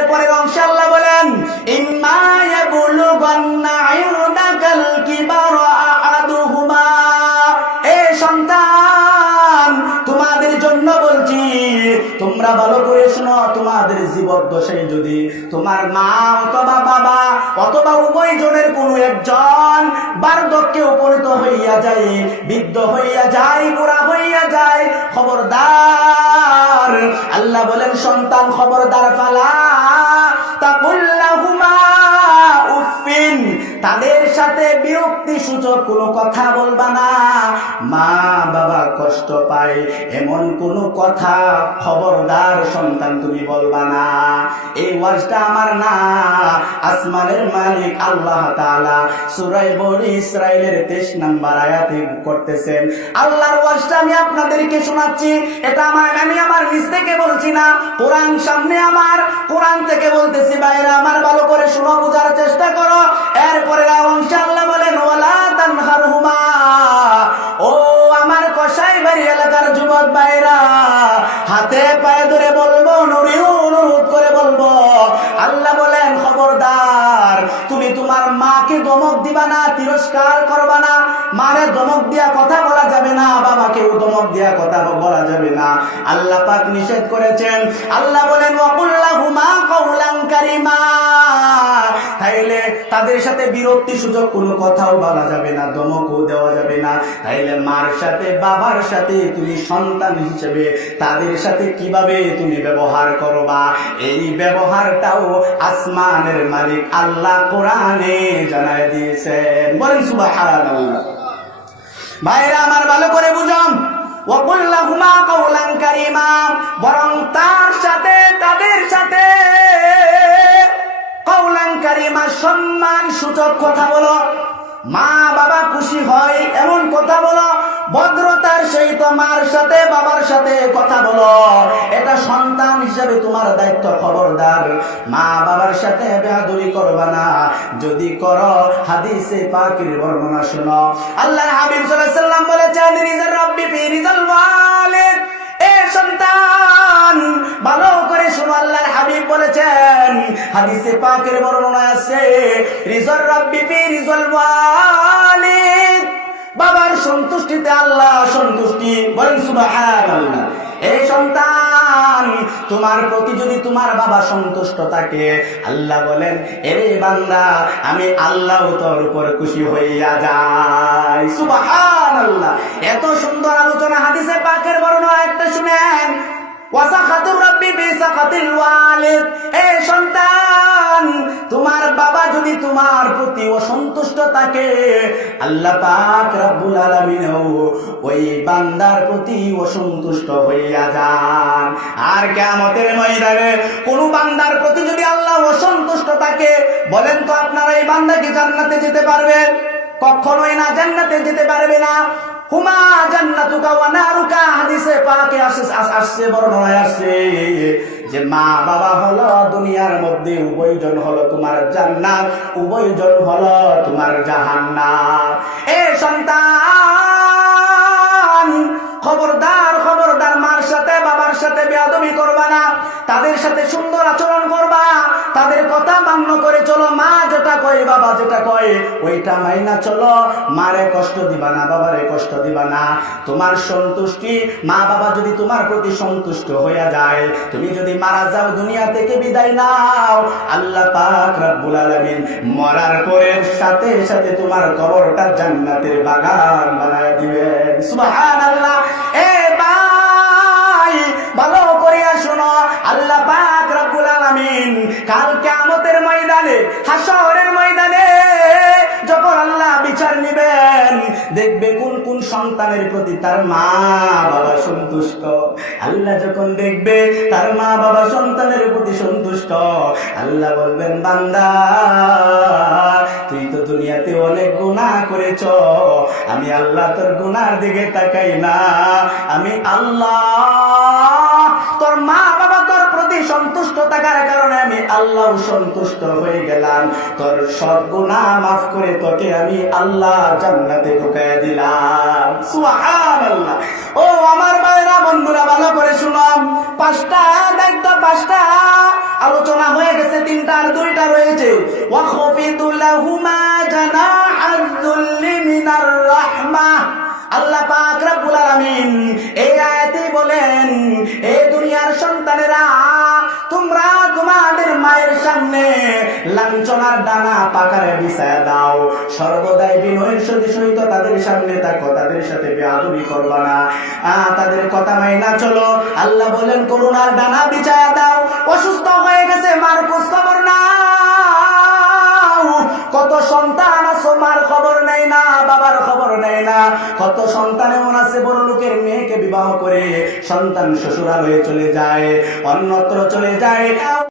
এরপরের অংশে আল্লাহ বলেন ইম্মা ইয়াবলুগান্না ইনদাকাল কিবারা আহাদুহুমা, এ সন্তান তোমাদের জন্য বলছি তোমরা ভালো করে শোনো, তোমাদের জীবদ্দশায় যদি তোমার মা অথবা বাবা অথবা উভয় জনের কোনো একজন বার্ধক্যে উপনীত হইয়া যায়, বৃদ্ধ হইয়া যায়, বুড়া হইয়া যায়, খবরদার আল্লাহ বলেন সন্তান খবরদার ফালা তাকুল্লাহুমা উফিন, তাদের সাথে বিরক্তি সূচক কোনো কথা বলবা না। মা বাবা কষ্ট পায় এমন কোনো কথা খবরদার সন্তান তুমি বলবা না। এই ওয়াজটা আমার না, আসমানের মালিক আল্লাহ তাআলা সূরা বনী ইসরাইলের 23 নম্বর আয়াতে করতেছেন। আল্লাহর ওয়াজটা আমি আপনাদেরকে শোনাচ্ছি, এটা আমি আমার নিজ থেকে বলছি না, কোরআন সামনে আমার, কোরআন থেকে বলতেছি। ভাইরা আমার ভালো করে শোনো, বোঝার চেষ্টা করো। এরপরে অংশে আল্লাহ বলেন ওয়ালা তানহারহুমা, ও আমার কসাই বাড়ি এলাকার যুবক ভাইরা, হাতে পায়ে ধরে বলবো, অনুরোধ করে বলবো, আল্লাহ বলেন খবরদার তুমি তোমার মাকে ধমক দিবা না, তিরস্কার করবা না। মারে ধমক দিয়া কথা বলা যাবে না, বাবাকেও ধমক দিয়া কথা বলা যাবে না, আল্লাহ পাক নিষেধ করেছেন। আল্লাহ বলেন ওয়াকুল্লাহুমা কাওলান কারীমা, তাইলে তাদের সাথে বিরক্তি সূচক কোনো কথাও বলা যাবে না, ধমকও দেওয়া যাবে না। তাইলে মার সাথে বাবার সাথে তুমি সন্তান হিসেবে তাদের সাথে কিভাবে তুমি ব্যবহার করবা, এই ব্যবহারটাও আসমানের মালিক আল্লাহ কোরআনে জানায় দিয়েছেন। বলেন সুবহানাল্লাহ। ভাইরা আমার ভালো করে বুঝুন, ওয়াকুল্লাহুমা কাওলান কারীমা, বরং তার সাথে তাদের সাথে কাওলান কারীমা সম্মান সূচক কথা বলো, মা বাবা খুশি হয় এমন কথা বলো, ভদ্রতার সহিত মার সাথে বাবার সাথে কথা বলো, এটা সন্তান হিসেবে তোমার দায়িত্ব। খবরদার মা বাবার সাথে বেয়াদবি করবা না, যদি করো হাদিসে পাকের বর্ণনা শোনো। আল্লাহর হাবিব সাল্লাল্লাহু আলাইহি ওয়াসাল্লাম বলেছেন রিজাল রাব্বি ফি রিজাল ওয়ালিদ, এ সন্তান ভালো করে শোনো, আল্লাহর হাবিব বলেছেন হাদিসে পাকের বর্ণনা আছে রিজাল রাব্বি ফি রিজাল ওয়ালিদ, বাবার সন্তুষ্টিতে আল্লাহ সন্তুষ্টি। বলেন সুবহানাল্লাহ। এই সন্তান তোমার প্রতি যদি তোমার বাবা সন্তুষ্ট থাকে, আল্লাহ বলেন এ বান্দা আমি আল্লাহ তোর উপর খুশি হইয়া যাই। সুবহানাল্লাহ। এত সুন্দর আলোচনা হাদিসে পাকের বর্ণনা একটা শুনেন, ওয়াসাখাতুর রাব্বি বিসাখাতিল ওয়ালিদ, এ সন্তান তোমার বাবা যদি তোমার প্রতি অসন্তুষ্ট থাকে, আল্লাহ পাক রব্বুল আলামিন ওই বান্দার প্রতি অসন্তুষ্ট হইয়া যান। আর কিয়ামতের ময়দানে কোন বান্দার প্রতি যদি আল্লাহ অসন্তুষ্ট থাকে, বলেন তো আপনারা এই বান্দা কি জান্নাতে যেতে পারবে? কখনোই না, জান্নাতে যেতে পারবে না। হুমা জান্নাতুকা ওয়া নারুকা, হাদিসে পাকে আসছে, বর্ণনায় আসছে যে মা বাবা হলো দুনিয়ার মধ্যে উভয়জন হলো তোমার জান্নাত, উভয়জন হলো তোমার জাহান্নাম। এ সন্তান খবরদার খবরদার মার সাথে বাবার সাথে বেয়াদবি করবা না, তাদের সাথে সুন্দর আচরণ করবা, তাদের কথা মান্য করে চলো। মা যেটা কয় বাবা যেটা কয় ওইটা মাইনা চলো, মারে কষ্ট দিবা না, বাবারে কষ্ট দিবা না। তোমার সন্তুষ্টি, মা বাবা যদি তোমার প্রতি সন্তুষ্ট হইয়া যায়, তুমি যদি মারা যাও, দুনিয়া থেকে বিদায় নাও, আল্লাহ পাক রব্বুল আলামিন মরার পরে সাথে সাথে তোমার কবরটা জান্নাতের বাগান বানায় দিবেন। সুবহানাল্লাহ। এ ভাই ভালো করিয়া শোনো, আল্লাহ পাক রব্বুল আলামিন কাল কিয়ামতের ময়দানে, হাসরের ময়দানে যখন আল্লাহ বিচার নিবেন, দেখবে কোন কোন সন্তানের প্রতি তার মা বাবা সন্তুষ্ট। আল্লাহ যখন দেখবে তার মা বাবা সন্তানের প্রতি সন্তুষ্ট, আল্লাহ বলবেন বান্দা তুই তো দুনিয়াতে অনেক গুনাহ করেছ, আমি আল্লাহ তোর গুনার দিকে তাকাই না, আমি আল্লাহ তোর মা বাবা তোর প্রতি সন্তুষ্ট থাকার কারণে আমি আল্লাহ সন্তুষ্ট হয়ে গেলাম, তোর সব গুনাহ মাফ করে তোকে আমি আল্লাহ জান্নাতে ঢুকায় দিলাম। সুবহানাল্লাহ। ও আমার ভাইরা বন্ধুরা ভালো করে শুনুন, 5টা দায়িত্ব, 5টা আলোচনা হয়ে এসেছে ওয়াখফিদু লাহুমা জানাহায যুল্লি মিনার রাহমাহ। আল্লাহ পাক রব্বুল আলামিন এই আয়াতে বলেন, এই দুনিয়ার সন্তানেরা তোমরা তোমাদের মায়ের সামনে লাঞ্ছনার ডানা পাকারে বিছায়া দাও, সর্বদাই বিনয়ের সহিত তাদের সামনে থাকো, তাদের সাথে বেয়াদবি করবা না, তাদের কথা মাইনা চলো। আল্লাহ বলেন করুণার ডানা বিছায়া দাও। অসুস্থ হয়ে গেছে, মার খোঁজ খবর নাও। কত সন্তান আছে মার খবর নেই না, বাবার খবর নেই না। কত সন্তান এমন আছে বড় লোকের মেয়েকে বিবাহ করে সন্তান শ্বশুরালয়ে চলে যায়, অন্যত্র চলে যায়।